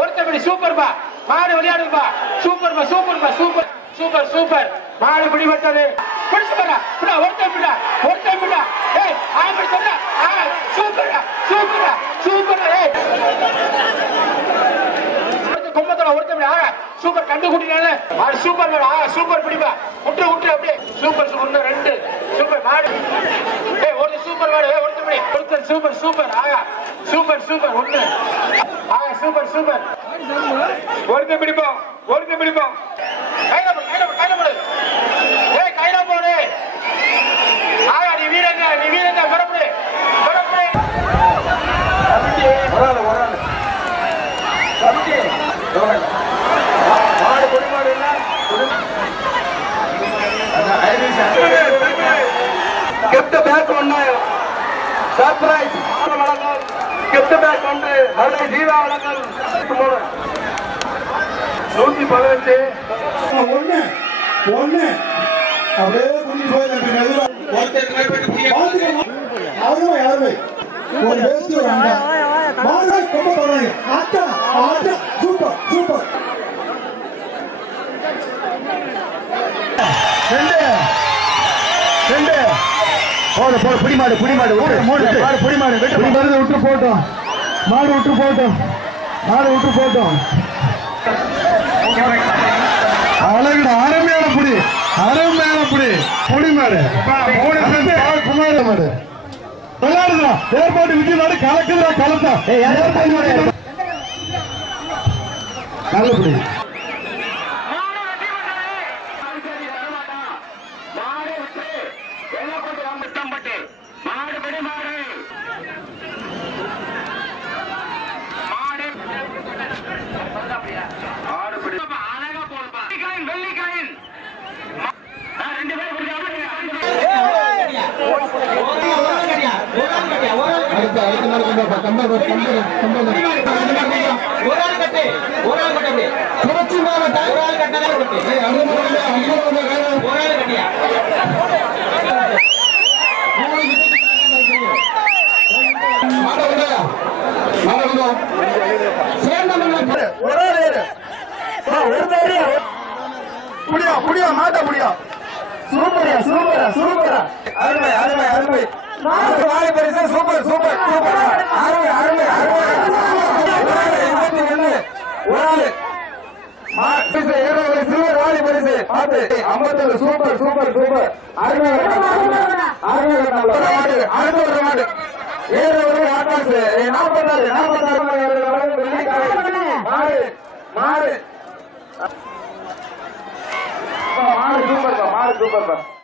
ஒருத்தபடி சூப்பர்பா மாடு விளையாடுப்பா சூப்பர்பா சூப்பர்பா super super super மாடு பிடிபட்டது பிடிச்சு போடா புடா ஒருத்தன் பிடா ஏய் ஆம்படி சொல்றா சூப்பர்டா சூப்பர்டா சூப்பர்டா ஏய் கொம்பத்தோட ஒருத்தன் சூப்பர் கண்டு கூட்டினால மாடு சூப்பர் மாடு சூப்பர் பிடிப்பா விட்டு அப்படியே சூப்பர் சூப்பர் ரெண்டு சூப்பர் மாடு ஏய் ஒரு சூப்பர் மாடு ஒருத்தன் பிடி ஒருத்தன் சூப்பர் சூப்பர் சூப்பர் சூப்பர் ஒண்ணு சூப்பர் சூப்பர் ஒருத்தன் பிடிப்போம் கையில போடு ஏய் கையில போடு நீ வீரங்க வரப்படு மாடு கொடி மாடு இல்ல கெப்ட் பேக் ஒண்ணு சர்ப்ரைஸ் வழங்கல் கெப்ட் பேக் ஒன்று மறுபடியும் ஜீவா வழங்கல் 115 ஒண்ணு அப்படியே குடி போய் யாருமே ஒரு வேஸ்ட் சூப்பர் சூப்பர் புடிமாடு விட்டு போட்டோம் மாடு விட்டு போட்டோம் அழகுடா அருமையான புடி மாடு மாடு விளையாடுதா ஏற்பாடு விஜயநாடு கலக்குதா கலத்தா நல்லபடி சூப்பரா அருமை வாழை பரிசு சூப்பர் அருமை சில்வர் வாழை பரிசு பார்த்து 51 சூப்பர் அருமை அடுத்த மாடு ஏழு ஆட்டாசு 46 மாடு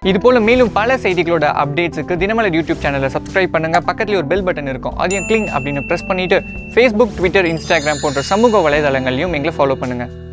இது போல மேலும் பல செய்திகளோட அப்டேட்ஸுக்கு தினமலர் யூடியூப் சேனலை சப்ஸ்கிரைப் பண்ணுங்க. பக்கத்துல ஒரு பெல் பட்டன் இருக்கும், அதையும் கிளிக் அப்படின்னு பிரஸ் பண்ணிட்டு Facebook, Twitter, Instagram போன்ற சமூக வலைதளங்களையும் எங்களை ஃபாலோ பண்ணுங்க.